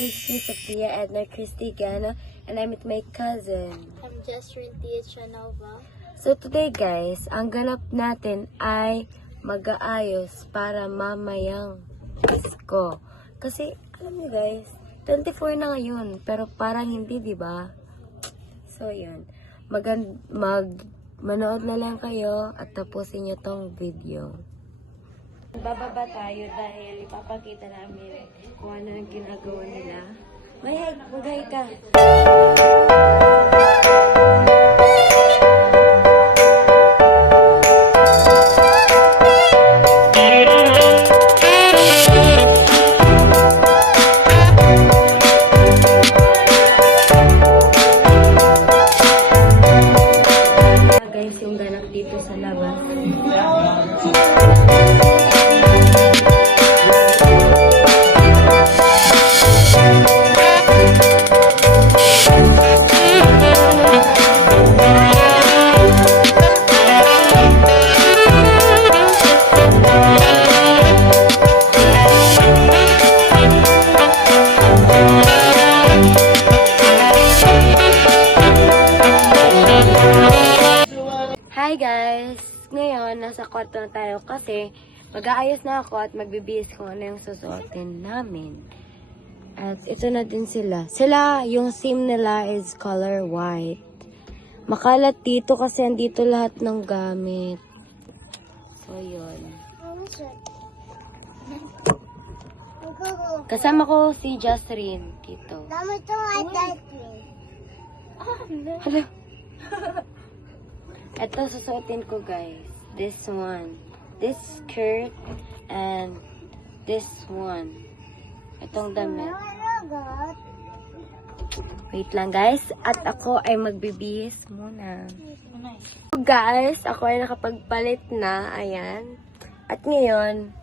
this is Sophia Edna Cristigano, and I'm with my cousin. I'm Jesrin Tia Chanova. So today guys, ang ganap natin ay mag-aayos para mamayang Pasko. Kasi alam niyo guys, 24 na ngayon, pero parang hindi, di ba? So yun, manood na lang kayo at tapusin niyo tong video. Bababa tayo dahil ipapakita namin kung ano ang ginagawa nila. Mag-hi ka. Guys, yung ganap dito sa labas. Hi guys! Ngayon, nasa kwarto na tayo kasi mag-aayos na ako at magbibihis kung ano yung susuotin namin. At ito na din sila. Yung theme nila is color white. Makalat dito kasi andito lahat ng gamit. So, yun. Kasama ko si Jasrin dito. Hello. Ito susuotin ko guys. This one. This skirt and this one. Itong damit. Wait lang guys. At ako ay magbibihis muna. So guys, ako ay nakapagpalit na. Ayan. At ngayon,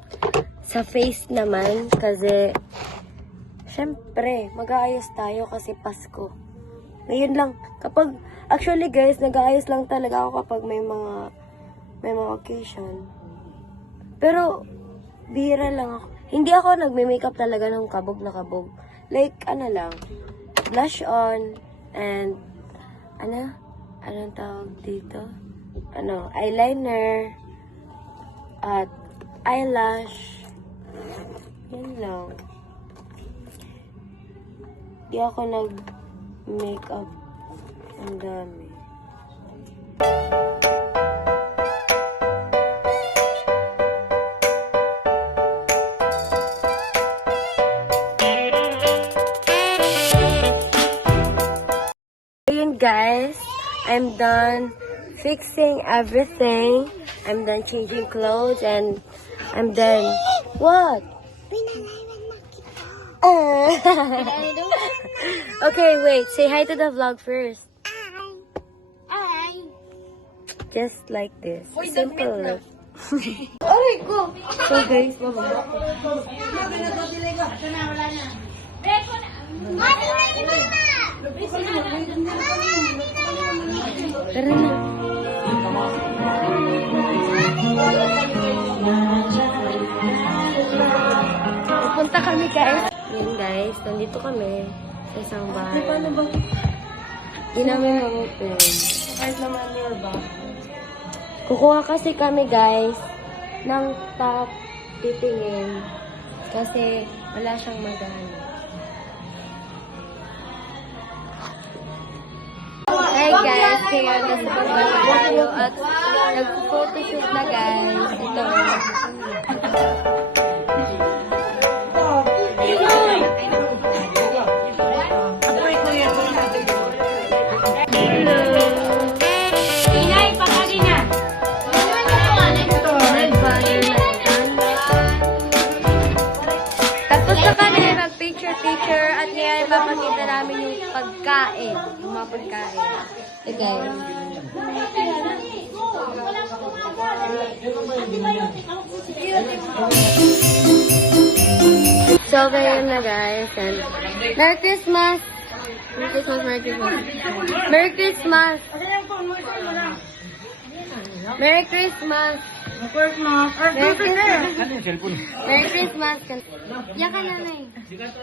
sa face naman kasi syempre, mag-aayos tayo kasi Pasko. Ngayon lang, actually guys, nag-aayos lang talaga ako kapag may mga occasion. Pero, bihira lang ako. Hindi ako nagme-makeup talaga ng kabog na kabog. Like, ano lang, blush on, and, anong tawag dito? Eyeliner, at eyelash. Yan lang. Di ako nag-makeup. Ang dami. Ayun guys, I'm done fixing everything. I'm done changing clothes and I'm done. What? Okay, wait. Say hi to the vlog first. Just like this. Simple look. So guys, tara na. Pupunta kami guys. Yun guys, nandito kami sa isang bahay. Hindi namin mag-open. Kahit naman your bag. Kukuha kasi kami guys ng top titingin kasi wala siyang magana. Hey guys, kaya nasa pagbago tayo at nag-photoshoot na guys. Ito. Picture at ngayon ipapakita namin yung pagkain. Yung mga pagkain. Okay guys. So ngayon na guys. And Merry Christmas! Merry Christmas, Merry Christmas. Merry Christmas! Merry Christmas! Merry Christmas. Merry Christmas. Yan ka nanay.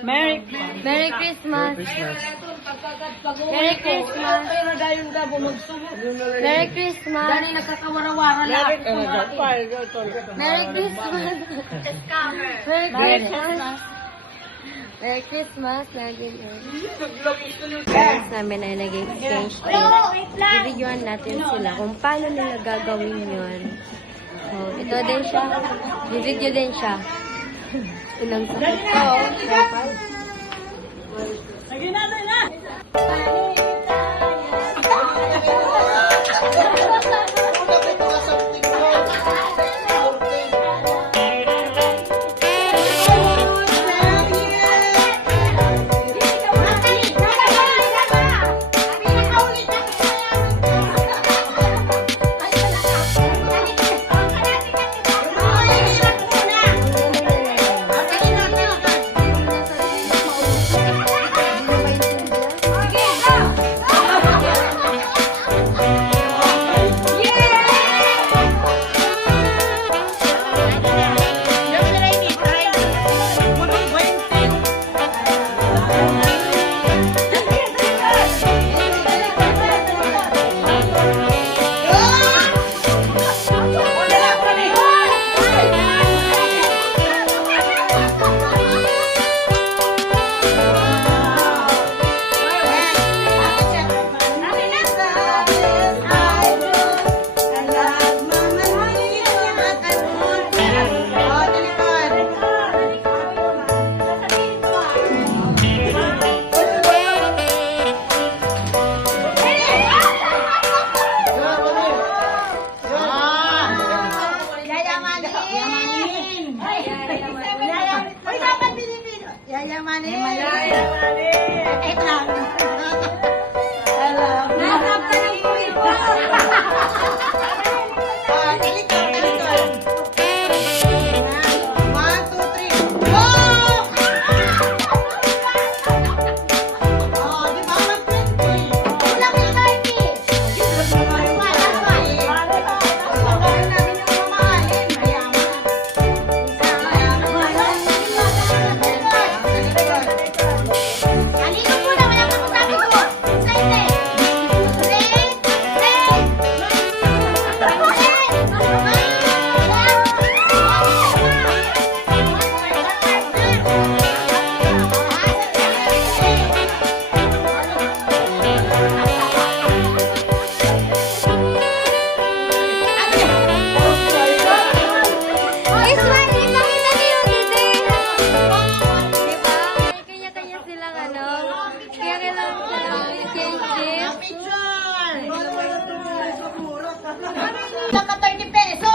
Merry Christmas. Merry Christmas. Merry Christmas. Dani nagkakawarawara lahat. Merry Christmas. Merry Christmas. Merry Christmas. Guys, namin ay nag-exchange. Bibidyoan natin sila kung paano nila gagawin yun. So, ito din siya. Bibidyo din siya. Unang ito. Lagi natin na!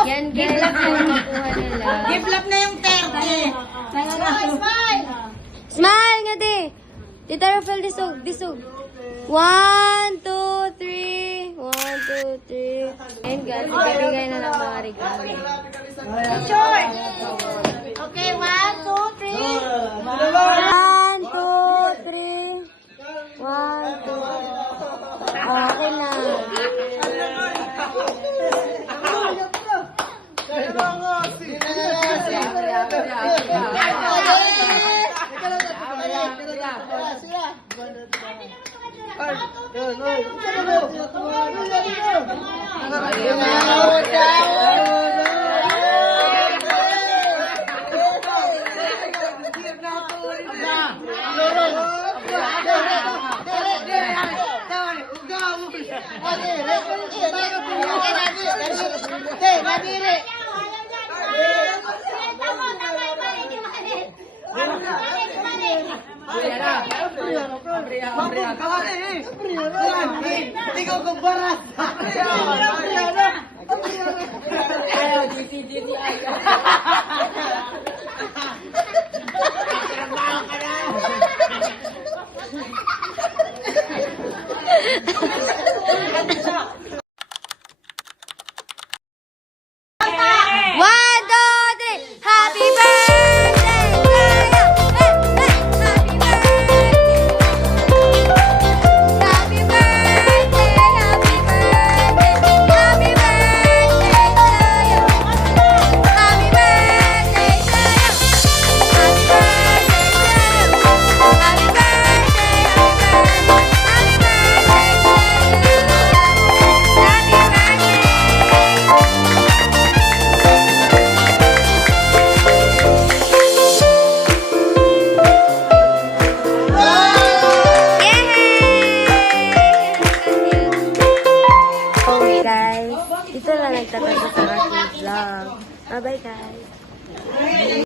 Yan guys, yung makuha nila. Giblap na yung 30. Smile nga di! Tita Rafael, disog. 1, 2, 3. 1, 2, 3. Ayun guys, ibibigay na lang mga regalo. Short. Okay, 1, 2, 3. 1, 2, 3. 1, 2. Okay na. Bye-bye, guys.